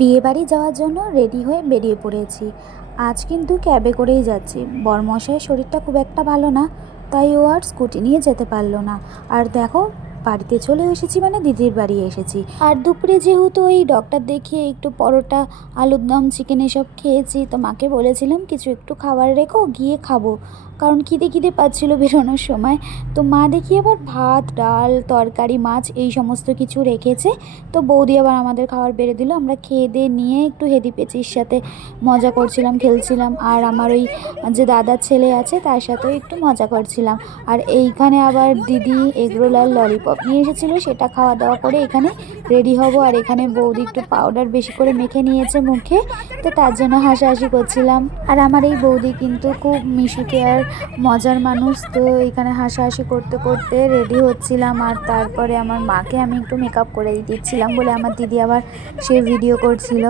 বিয়েবাড়ি যাওয়ার জন্য রেডি হয়ে বেরিয়ে পড়েছি। আজ কিন্তু ক্যাবে করেই যাচ্ছি। বরমশাইয়ের শরীরটা খুব একটা ভালো না, তাই ও আর স্কুটি নিয়ে যেতে পারলো না। আর দেখো, বাড়িতে চলে এসেছি, মানে দিদির বাড়ি এসেছি। আর দুপুরে যেহেতু ওই ডক্টর দেখিয়ে একটু পরোটা, আলুর দম, চিকেন এসব খেয়েছি, তো মাকে বলেছিলাম কিছু একটু খাবার রেখো, গিয়ে খাবো, কারণ খিদে খিদে পাচ্ছিলো বেরোনোর সময়। তো মা দেখি আবার ভাত, ডাল, তরকারি, মাছ এই সমস্ত কিছু রেখেছে। তো বৌদি আবার আমাদের খাবার বেড়ে দিল। আমরা খেয়ে দিয়ে নিয়ে একটু হেদি পেচির সাথে মজা করছিলাম, খেলছিলাম। আর আমার ওই যে দাদার ছেলে আছে তার সাথেও একটু মজা করছিলাম। আর এইখানে আবার দিদি এগরোল আর ললিপপ নিয়ে এসেছিলো, সেটা খাওয়া দাওয়া করে এখানে রেডি হব। আর এখানে বৌদি একটু পাউডার বেশি করে মেখে নিয়েছে মুখে, তো তার জন্য হাসাহাসি করছিলাম। আর আমার এই বৌদি কিন্তু খুব মিশুকে আর মজার মানুষ, তো এখানে হাসাহাসি করতে করতে রেডি হচ্ছিলাম। আর তারপরে আমার মাকে আমি একটু মেকআপ করে দিচ্ছিলাম বলে আমার দিদি আবার সে ভিডিও করছিল।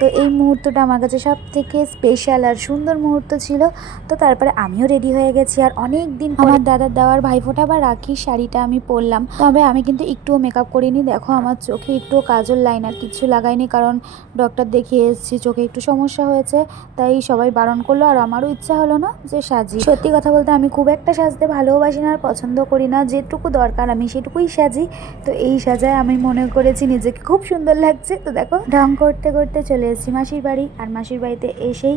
তো এই মুহূর্তটা আমার কাছে সব থেকে স্পেশাল আর সুন্দর মুহূর্ত ছিল। তো তারপরে আমিও রেডি হয়ে গেছি। আর অনেক দিন আমার দাদার দেওয়ার ভাইফোঁটা বা রাখির শাড়িটা আমি পরলাম, তবে আমি কিন্তু একটুও মেকআপ করিনি। দেখো, আমার চোখে একটুও কাজল, লাইনার কিছু লাগাইনি, কারণ ডক্টর দেখিয়ে এসেছি, চোখে একটু সমস্যা হয়েছে, তাই সবাই বারণ করলো। আর আমারও ইচ্ছা হলো না যে সাজি। সত্যি কথা বলতে আমি খুব একটা সাজতে ভালোবাসি না আর পছন্দ করি না, যেটুকু দরকার আমি সেটুকুই সাজি। তো এই সাজায় আমি মনে করেছি নিজেকে খুব সুন্দর লাগছে। তো দেখো, ঢং করতে করতে চলে এসেছি মাসির বাড়ি। আর মাসির বাড়িতে এসেই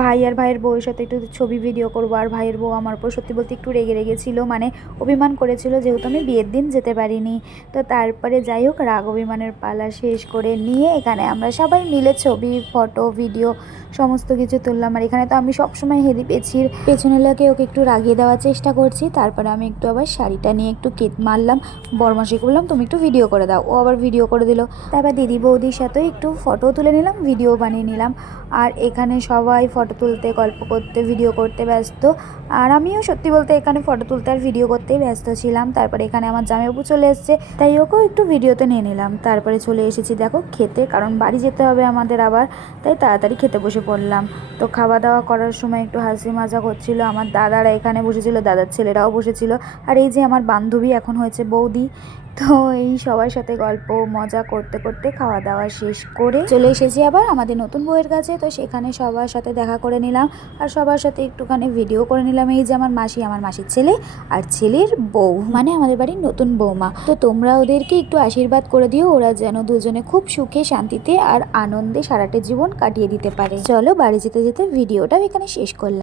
ভাই আর ভাইয়ের বউয়ের সাথে একটু ছবি ভিডিও করবো। আর ভাইয়ের বউ আমার উপর সত্যি বলতে একটু রেগে রেগেছিল, মানে অভিমান করেছিল যেহেতু আমি বিয়ের দিন যেতে পারিনি। তো তারপরে যাই হোক, রাগ অভিমানের পালা শেষ করে নিয়ে এখানে আমরা সবাই মিলে ছবি, ফটো, ভিডিও সমস্ত কিছু তুললাম। আর এখানে তো আমি সবসময় হেদি পেছির পেছনে লাগে ওকে একটু রাগিয়ে দেওয়ার চেষ্টা করছি। তারপরে আমি একটু আবার শাড়িটা নিয়ে একটু কেট মারলাম, বরমাসিকে বললাম তুমি একটু ভিডিও করে দাও, ও আবার ভিডিও করে দিল। তারপর দিদি বৌদির সাথেও একটু ফটো তুলে নিলাম, ভিডিও বানিয়ে নিলাম। আর এখানে সবাই ফটো তুলতে, গল্প করতে, ভিডিও করতে ব্যস্ত। আর আমিও সত্যি বলতে এখানে ফটো তুলতে আর ভিডিও করতেই ব্যস্ত ছিলাম। তারপরে এখানে আমার জামাইবাবু চলে এসছে, তাই ওকেও একটু ভিডিওতে নিয়ে নিলাম। তারপরে চলে এসেছি দেখো খেতে, কারণ বাড়ি যেতে হবে আমাদের আবার, তাই তাড়াতাড়ি খেতে বসে পড়লাম। তো খাওয়া দাওয়া করার সময় একটু হাসি মজা করছিল, আমার দাদারা এখানে বসেছিল, দাদার ছেলেরাও বসেছিল। আর এই যে আমার বান্ধবী এখন হয়েছে বৌদি। তো এই সবার সাথে গল্প মজা করতে করতে খাওয়া দাওয়া শেষ করে চলে এসেছি আবার আমাদের নতুন বউয়ের কাছে। তো সেখানে সবার সাথে দেখা করে নিলাম আর সবার সাথে একটুখানি ভিডিও করে নিলাম। এই যে আমার মাসি, আমার মাসির ছেলে আর ছেলের বউ, মানে আমাদের বাড়ির নতুন বৌমা। তো তোমরা ওদেরকে একটু আশীর্বাদ করে দিও, ওরা যেন দুজনে খুব সুখে শান্তিতে আর আনন্দে সারাটা জীবন কাটিয়ে দিতে পারে। চলো বাড়ি যেতে যেতে ভিডিওটাও এখানে শেষ করলাম।